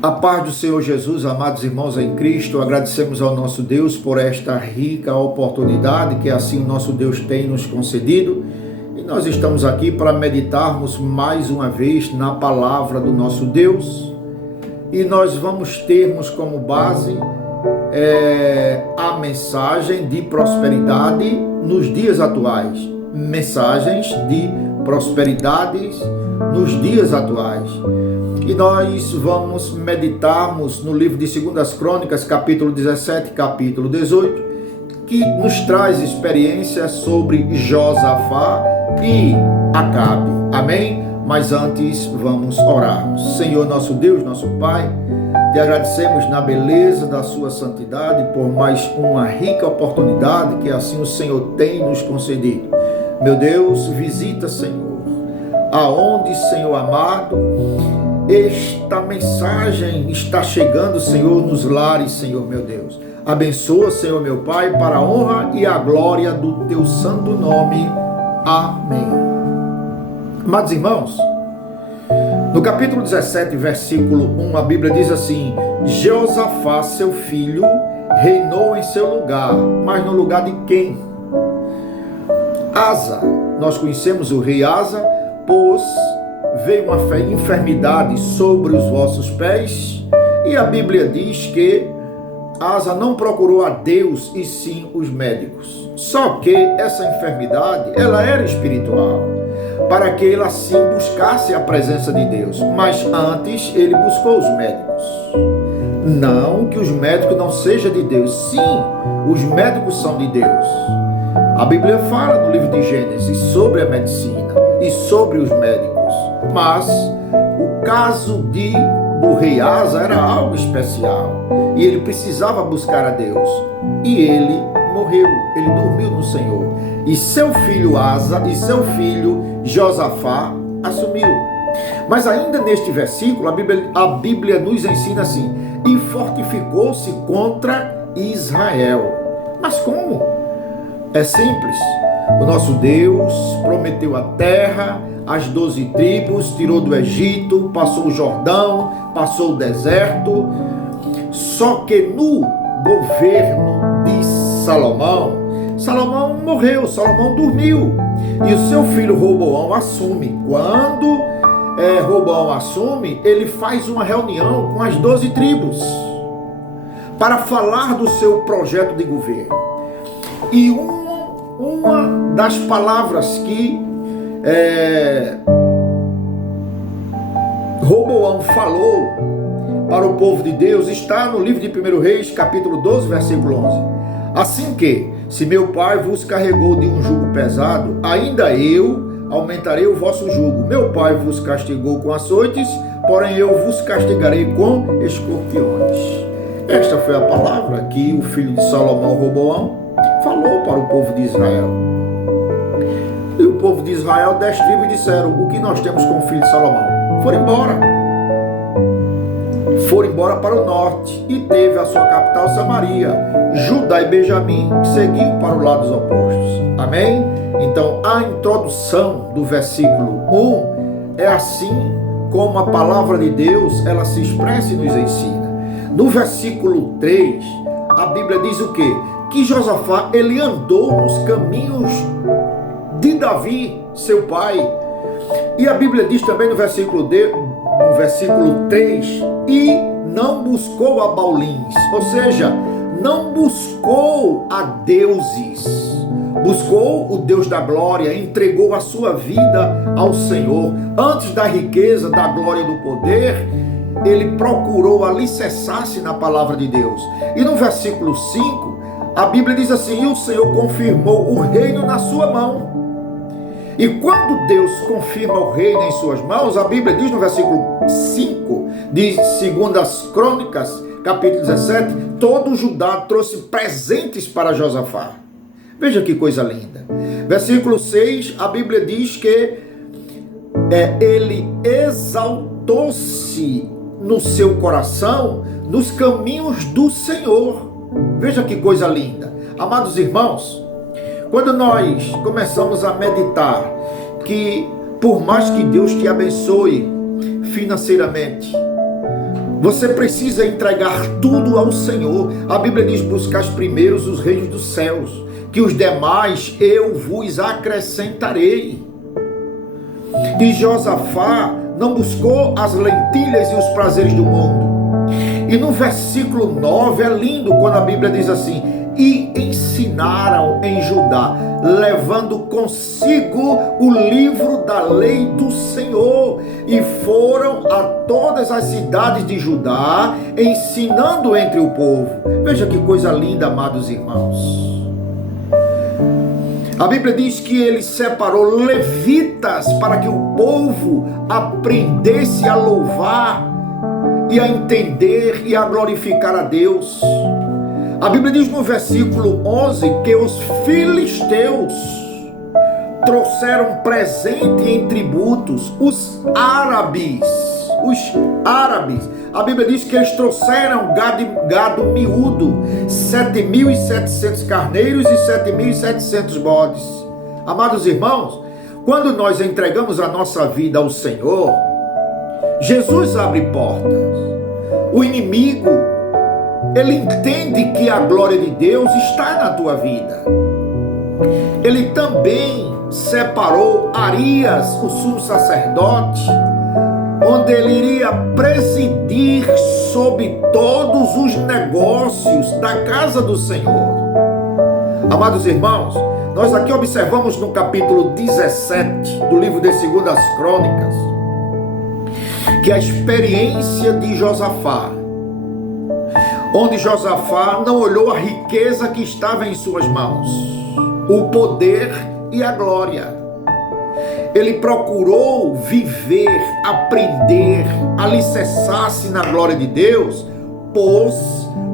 A paz do Senhor Jesus, amados irmãos em Cristo, agradecemos ao nosso Deus por esta rica oportunidade que assim o nosso Deus tem nos concedido. E nós estamos aqui para meditarmos mais uma vez na palavra do nosso Deus. E nós vamos termos como base a mensagem de prosperidade nos dias atuais. Mensagens de prosperidade nos dias atuais. E nós vamos meditarmos no livro de 2 Crônicas, capítulo 17, capítulo 18, que nos traz experiências sobre Josafá e Acabe. Amém? Mas antes vamos orar. Senhor nosso Deus, nosso Pai, te agradecemos na beleza da sua santidade por mais uma rica oportunidade que assim o Senhor tem nos concedido. Meu Deus, visita, Senhor, aonde, Senhor amado, esta mensagem está chegando, Senhor, nos lares, Senhor, meu Deus. Abençoa, Senhor, meu Pai, para a honra e a glória do teu santo nome. Amém. Amados irmãos, no capítulo 17, versículo 1, a Bíblia diz assim: Josafá, seu filho, reinou em seu lugar, mas no lugar de quem? Asa. Nós conhecemos o rei Asa, pois veio uma enfermidade sobre os vossos pés, e a Bíblia diz que Asa não procurou a Deus e sim os médicos. Só que essa enfermidade, ela era espiritual, para que ele assim buscasse a presença de Deus. Mas antes ele buscou os médicos. Não que os médicos não sejam de Deus. Sim, os médicos são de Deus. A Bíblia fala no livro de Gênesis sobre a medicina e sobre os médicos. Mas o caso do rei Asa era algo especial. E ele precisava buscar a Deus. E ele morreu, ele dormiu no Senhor. E seu filho Asa e seu filho Josafá assumiu. Mas ainda neste versículo, a Bíblia nos ensina assim: e fortificou-se contra Israel. Mas como? É simples. O nosso Deus prometeu a terra, as 12 tribos, tirou do Egito, passou o Jordão, passou o deserto. Só que no governo de Salomão morreu, Salomão dormiu. E o seu filho Roboão assume. Quando Roboão assume, ele faz uma reunião com as 12 tribos para falar do seu projeto de governo. E uma das palavras que Roboão falou para o povo de Deus está no livro de 1 Reis, capítulo 12, versículo 11. Assim que, se meu pai vos carregou de um jugo pesado, ainda eu aumentarei o vosso jugo. Meu pai vos castigou com açoites, porém eu vos castigarei com escorpiões. Esta foi a palavra que o filho de Salomão, Roboão, falou para o povo de Israel. E o povo de Israel, 10 tribos, disseram: o que nós temos com o filho de Salomão? Foram embora para o norte, e teve a sua capital Samaria. Judá e Benjamim seguiram para os lados opostos. Amém? Então a introdução do versículo 1 é assim como a palavra de Deus ela se expressa e nos ensina. No versículo 3, a Bíblia diz o quê? Que Josafá, ele andou nos caminhos de Davi, seu pai. E a Bíblia diz também no versículo 3, e não buscou a Baulins, ou seja, não buscou a deuses, buscou o Deus da glória, entregou a sua vida ao Senhor. Antes da riqueza, da glória e do poder, ele procurou alicerçar-se na palavra de Deus. E no versículo 5, a Bíblia diz assim: e o Senhor confirmou o reino na sua mão. E quando Deus confirma o reino em suas mãos, a Bíblia diz no versículo 5 de 2 Crônicas, capítulo 17, todo Judá trouxe presentes para Josafá. Veja que coisa linda. Versículo 6, a Bíblia diz que ele exaltou-se no seu coração nos caminhos do Senhor. Veja que coisa linda. Amados irmãos, quando nós começamos a meditar que por mais que Deus te abençoe financeiramente, Você precisa entregar tudo ao Senhor. A Bíblia diz: buscai primeiro os reinos dos céus, que os demais eu vos acrescentarei. E Josafá não buscou as lentilhas e os prazeres do mundo. E no versículo 9 é lindo quando a Bíblia diz assim: e ensinaram em Judá, levando consigo o livro da lei do Senhor, e foram a todas as cidades de Judá, ensinando entre o povo. Veja que coisa linda, amados irmãos. A Bíblia diz que ele separou levitas para que o povo aprendesse a louvar e a entender e a glorificar a Deus. A Bíblia diz no versículo 11 que os filisteus trouxeram presente em tributos, os árabes. A Bíblia diz que eles trouxeram gado miúdo, 7.700 carneiros e 7.700 bodes. Amados irmãos, quando nós entregamos a nossa vida ao Senhor, Jesus abre portas. O inimigo, ele entende que a glória de Deus está na tua vida. Ele também separou Arias, o sumo sacerdote, onde ele iria presidir sobre todos os negócios da casa do Senhor. Amados irmãos, nós aqui observamos no capítulo 17 do livro de 2 Crônicas, que a experiência de Josafá, onde Josafá não olhou a riqueza que estava em suas mãos, o poder e a glória. Ele procurou viver, aprender, alicerçar-se na glória de Deus, pois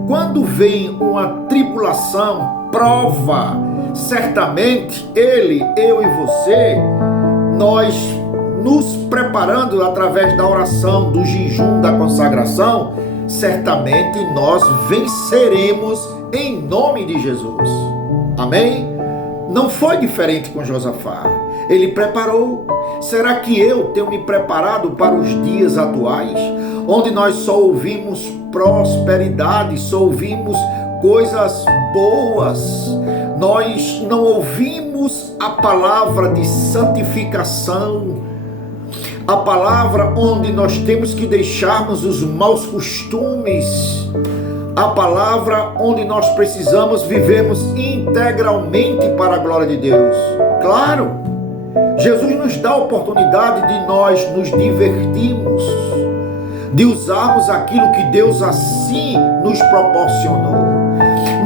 quando vem uma tribulação, prova, certamente ele, eu e você, nós nos preparando através da oração, do jejum, da consagração, certamente nós venceremos em nome de Jesus. Amém? Não foi diferente com Josafá. Ele preparou. Será que eu tenho me preparado para os dias atuais, onde nós só ouvimos prosperidade, só ouvimos coisas boas? Nós não ouvimos a palavra de santificação, a palavra onde nós temos que deixarmos os maus costumes, a palavra onde nós precisamos vivermos integralmente para a glória de Deus. Claro, Jesus nos dá a oportunidade de nós nos divertirmos, de usarmos aquilo que Deus assim nos proporcionou.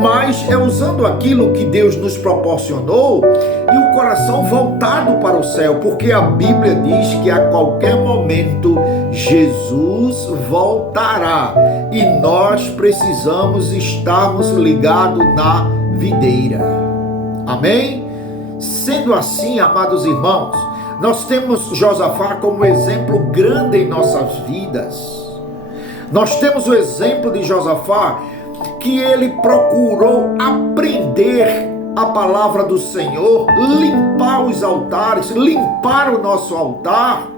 Mas é usando aquilo que Deus nos proporcionou e o coração voltado para o céu, porque a Bíblia diz que a qualquer momento Jesus voltará e nós precisamos estarmos ligados na videira. Amém? Sendo assim, amados irmãos, nós temos Josafá como exemplo grande em nossas vidas. Nós temos o exemplo de Josafá, que ele procurou aprender a palavra do Senhor, limpar os altares, limpar o nosso altar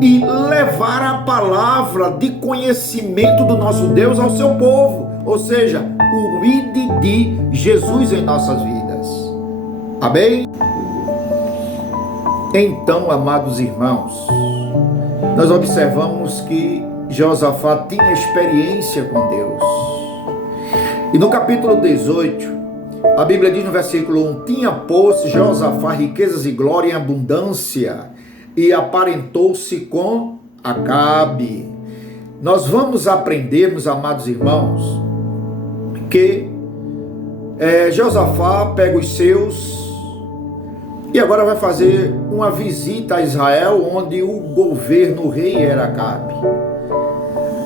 e levar a palavra de conhecimento do nosso Deus ao seu povo, ou seja, o ide de Jesus em nossas vidas. Amém? Então, amados irmãos, nós observamos que Josafá tinha experiência com Deus. E no capítulo 18, a Bíblia diz no versículo 1: tinha, pois, Josafá riquezas e glória em abundância, e aparentou-se com Acabe. Nós vamos aprender, meus amados irmãos, que Josafá pega os seus e agora vai fazer uma visita a Israel, onde o governo, o rei era Acabe.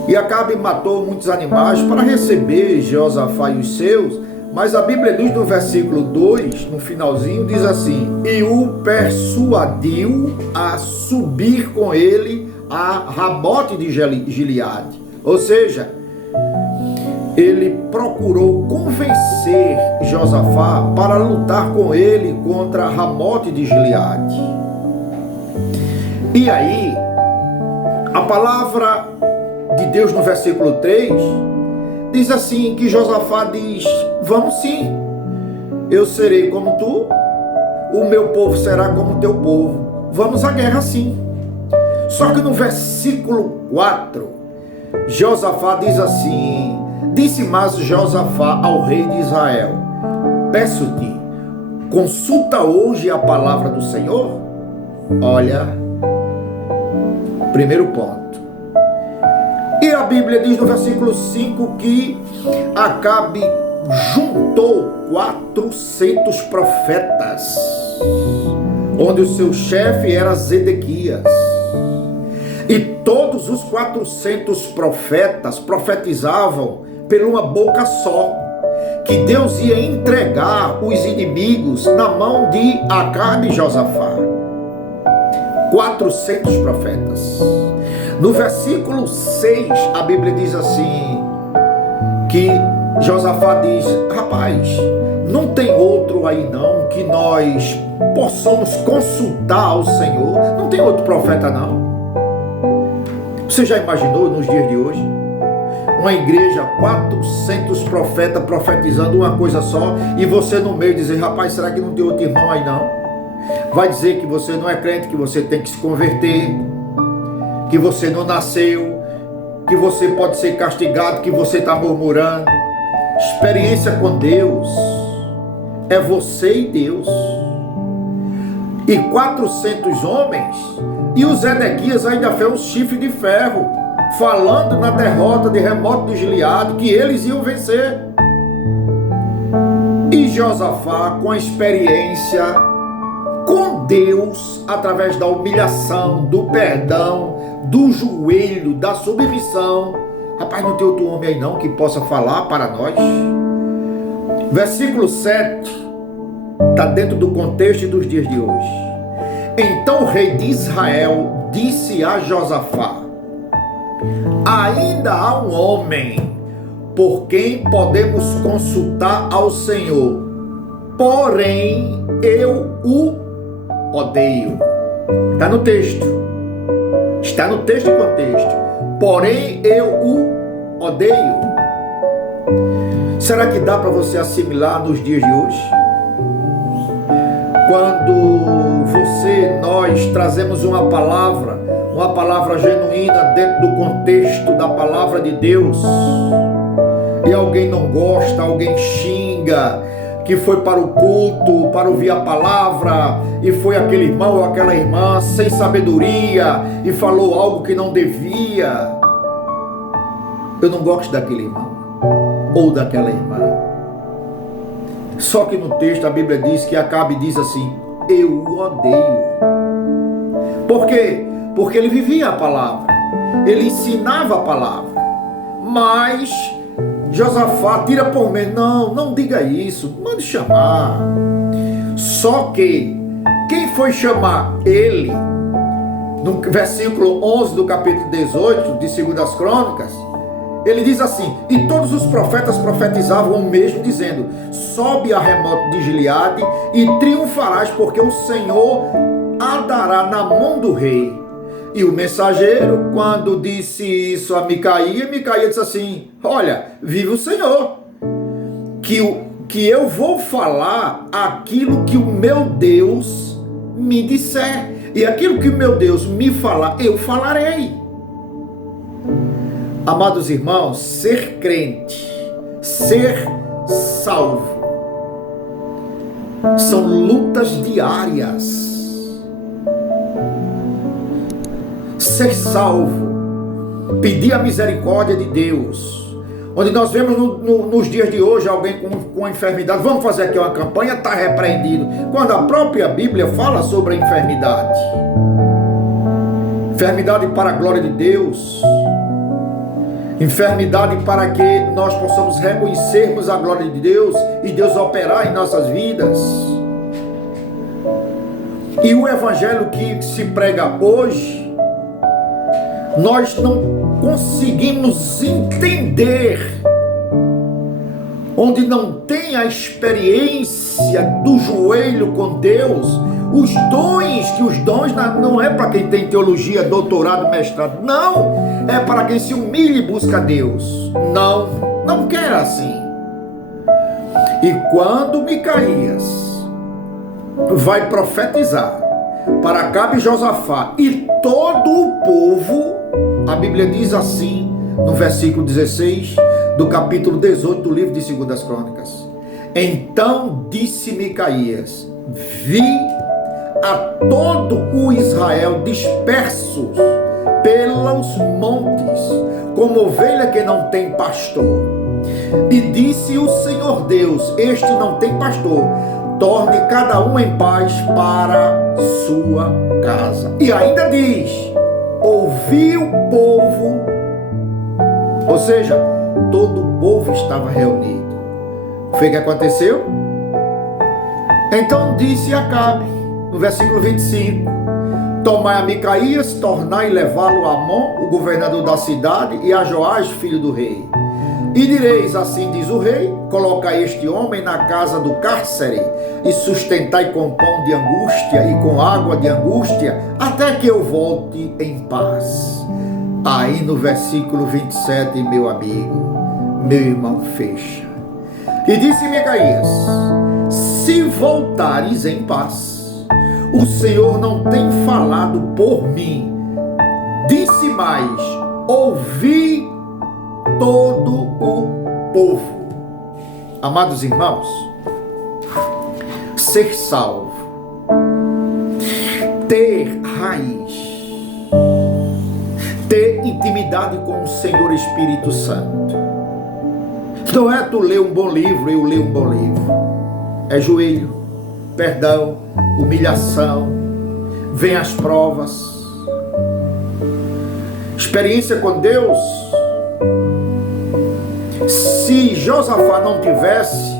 E Acabe matou muitos animais para receber Josafá e os seus, mas a Bíblia diz no versículo 2, no finalzinho, diz assim: e o persuadiu a subir com ele a Ramote de Gileade. Ou seja, ele procurou convencer Josafá para lutar com ele contra Ramote de Gileade. E aí, a palavra de Deus no versículo 3, diz assim, que Josafá diz, vamos sim, eu serei como tu, o meu povo será como teu povo, vamos à guerra sim. Só que no versículo 4, Josafá diz assim, disse mais Josafá ao rei de Israel, peço-te, consulta hoje a palavra do Senhor. Olha, primeiro ponto. E a Bíblia diz no versículo 5 que Acabe juntou 400 profetas, onde o seu chefe era Zedequias. E todos os 400 profetas profetizavam por uma boca só, que Deus ia entregar os inimigos na mão de Acabe e Josafá. 400 profetas. No versículo 6, a Bíblia diz assim, que Josafá diz, rapaz, não tem outro aí não, que nós possamos consultar ao Senhor, não tem outro profeta não. Você já imaginou nos dias de hoje? Uma igreja, 400 profetas profetizando uma coisa só, e você no meio dizer, rapaz, será que não tem outro irmão aí não? Vai dizer que você não é crente, que você tem que se converter, que você não nasceu, que você pode ser castigado, que você está murmurando. Experiência com Deus é você e Deus. E 400 homens, e o Zedequias ainda fez um chifre de ferro, falando na derrota de Remote de Gileade, que eles iam vencer. E Josafá, com a experiência com Deus, através da humilhação, do perdão, do joelho, da submissão, rapaz, não tem outro homem aí não que possa falar para nós. Versículo 7 está dentro do contexto dos dias de hoje. Então o rei de Israel disse a Josafá, ainda há um homem por quem podemos consultar ao Senhor, porém eu o odeio. Está no texto. Está no texto e contexto. Porém eu o odeio. Será que dá para você assimilar nos dias de hoje? Quando nós trazemos uma palavra genuína dentro do contexto da palavra de Deus, e alguém não gosta, alguém xinga, que foi para o culto, para ouvir a palavra, e foi aquele irmão ou aquela irmã sem sabedoria, e falou algo que não devia. Eu não gosto daquele irmão, ou daquela irmã. Só que no texto a Bíblia diz que Acabe diz assim, eu o odeio. Por quê? Porque ele vivia a palavra, ele ensinava a palavra, mas Josafá tira por meio, não diga isso, mande chamar. Só que quem foi chamar ele, no versículo 11 do capítulo 18 de 2 Crônicas, ele diz assim, e todos os profetas profetizavam o mesmo, dizendo, sobe a Remote de Gileade e triunfarás, porque o Senhor a dará na mão do rei. E o mensageiro, quando disse isso a Micaías, Micaías disse assim, olha, vive o Senhor, que eu vou falar aquilo que o meu Deus me disser, e aquilo que o meu Deus me falar, eu falarei. Amados irmãos, ser crente, ser salvo, são lutas diárias. Ser salvo, pedir a misericórdia de Deus, onde nós vemos nos dias de hoje alguém com enfermidade, vamos fazer aqui uma campanha, está repreendido, quando a própria Bíblia fala sobre a enfermidade. Enfermidade para a glória de Deus, enfermidade para que nós possamos reconhecermos a glória de Deus e Deus operar em nossas vidas. E o evangelho que se prega hoje, nós não conseguimos entender, onde não tem a experiência do joelho com Deus, os dons não é para quem tem teologia, doutorado, mestrado, não, é para quem se humilha e busca Deus. Não quer assim. E quando Micaías vai profetizar para Acabe e Josafá e todo o povo, a Bíblia diz assim, no versículo 16 do capítulo 18 do livro de 2 Crônicas: então disse Micaías: vi a todo o Israel dispersos pelos montes, como ovelha que não tem pastor. E disse o Senhor Deus: este não tem pastor, torne cada um em paz para sua casa. E ainda diz: ouvi o povo, ou seja, todo o povo estava reunido. Foi o que aconteceu? Então disse Acabe, no versículo 25: tomai a Micaías, tornai e levá-lo a Amon, o governador da cidade, e a Joás, filho do rei. E direis, assim diz o rei: colocai este homem na casa do cárcere, e sustentai com pão de angústia e com água de angústia, até que eu volte em paz. Aí no versículo 27, meu amigo, meu irmão, fecha. E disse Micaías: se voltares em paz, o Senhor não tem falado por mim. Disse mais: ouvi todo o povo. Amados irmãos, ser salvo, ter raiz, ter intimidade com o Senhor Espírito Santo, não é tu ler um bom livro, eu ler um bom livro. É joelho, perdão, humilhação, vem as provas, experiência com Deus. Se Josafá não tivesse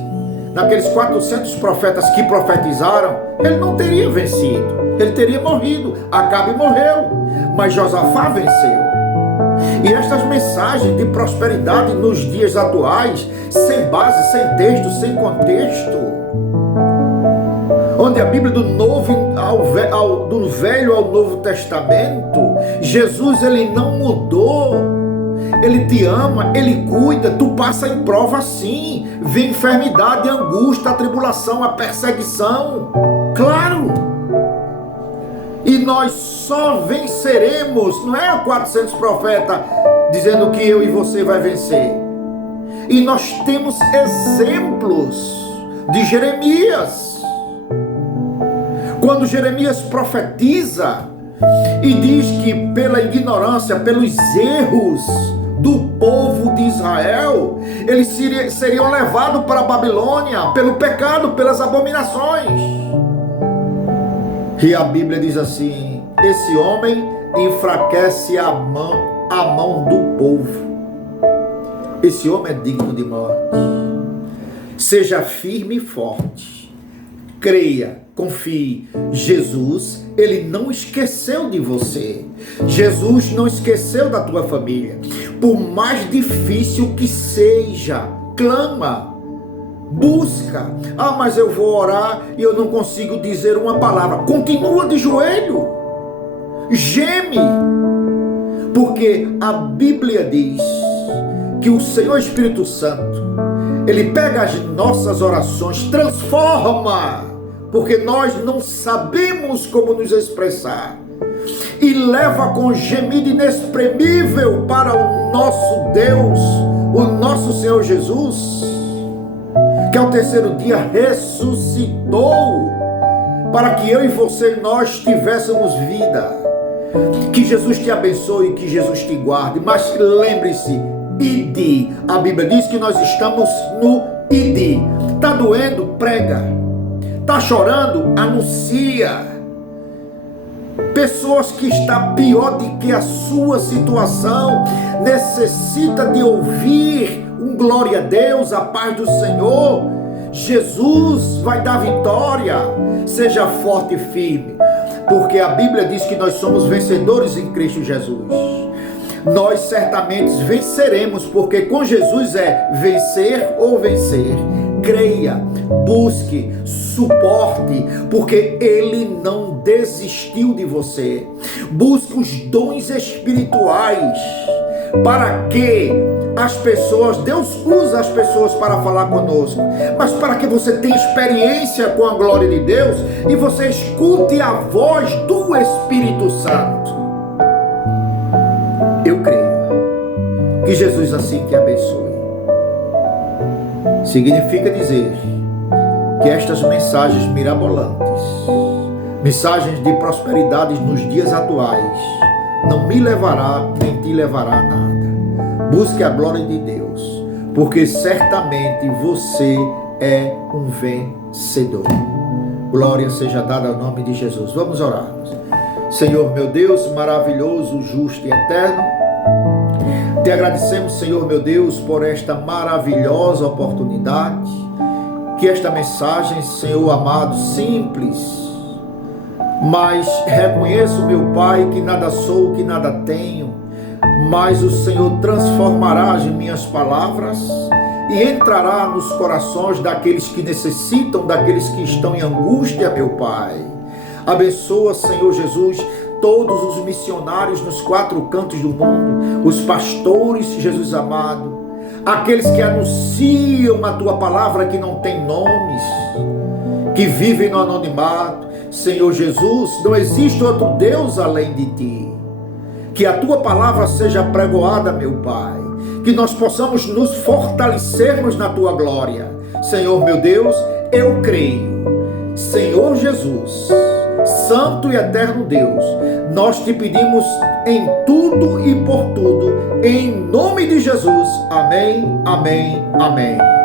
naqueles 400 profetas que profetizaram, ele não teria vencido, ele teria morrido. Acabe morreu, mas Josafá venceu. E estas mensagens de prosperidade nos dias atuais, sem base, sem texto, sem contexto, onde a Bíblia do Velho ao Novo Testamento, Jesus, ele não mudou. Ele te ama, ele cuida. Tu passa em prova sim, vem enfermidade, a angústia, a tribulação, a perseguição, claro. E nós só venceremos, não é 400 profetas dizendo que eu e você vai vencer. E nós temos exemplos de Jeremias. Quando Jeremias profetiza e diz que pela ignorância, pelos erros do povo de Israel, eles seriam levados para a Babilônia, pelo pecado, pelas abominações. E a Bíblia diz assim: esse homem enfraquece a mão do povo. Esse homem é digno de morte. Seja firme e forte. Creia, confie. Jesus, ele não esqueceu de você. Jesus não esqueceu da tua família. Por mais difícil que seja, clama. Busca. Ah, mas eu vou orar e eu não consigo dizer uma palavra. Continua de joelho. Geme. Porque a Bíblia diz que o Senhor Espírito Santo, ele pega as nossas orações, transforma, porque nós não sabemos como nos expressar, e leva com gemido inexprimível para o nosso Deus, o nosso Senhor Jesus, que ao terceiro dia ressuscitou, para que eu e você, nós tivéssemos vida. Que Jesus te abençoe, que Jesus te guarde, mas lembre-se, ide. A Bíblia diz que nós estamos no ide. Está doendo? Prega. Está chorando? Anuncia. Pessoas que estão pior do que a sua situação, necessita de ouvir um glória a Deus, a paz do Senhor. Jesus vai dar vitória. Seja forte e firme, porque a Bíblia diz que nós somos vencedores em Cristo Jesus. Nós certamente venceremos, porque com Jesus é vencer ou vencer. Creia, busque, suporte, porque Ele não desistiu de você. Busque os dons espirituais. para que as pessoas, Deus usa as pessoas para falar conosco, mas para que você tenha experiência com a glória de Deus e você escute a voz do Espírito Santo. Eu creio que Jesus assim te abençoe. Significa dizer que estas mensagens mirabolantes, mensagens de prosperidade nos dias atuais, não me levará nem te levará a nada. Busque a glória de Deus, porque certamente você é um vencedor. Glória seja dada ao nome de Jesus. Vamos orar. Senhor meu Deus, maravilhoso, justo e eterno, te agradecemos, Senhor meu Deus, por esta maravilhosa oportunidade, que esta mensagem, Senhor amado, simples, mas reconheço, meu Pai, que nada sou, que nada tenho, mas o Senhor transformará as minhas palavras e entrará nos corações daqueles que necessitam, daqueles que estão em angústia, meu Pai. Abençoa, Senhor Jesus, todos os missionários nos 4 cantos do mundo, os pastores, Jesus amado, aqueles que anunciam a Tua palavra que não tem nomes, que vivem no anonimato. Senhor Jesus, não existe outro Deus além de Ti. Que a Tua palavra seja pregoada, meu Pai, que nós possamos nos fortalecermos na Tua glória. Senhor meu Deus, eu creio. Senhor Jesus, Santo e eterno Deus, nós te pedimos em tudo e por tudo, em nome de Jesus. Amém, amém, amém.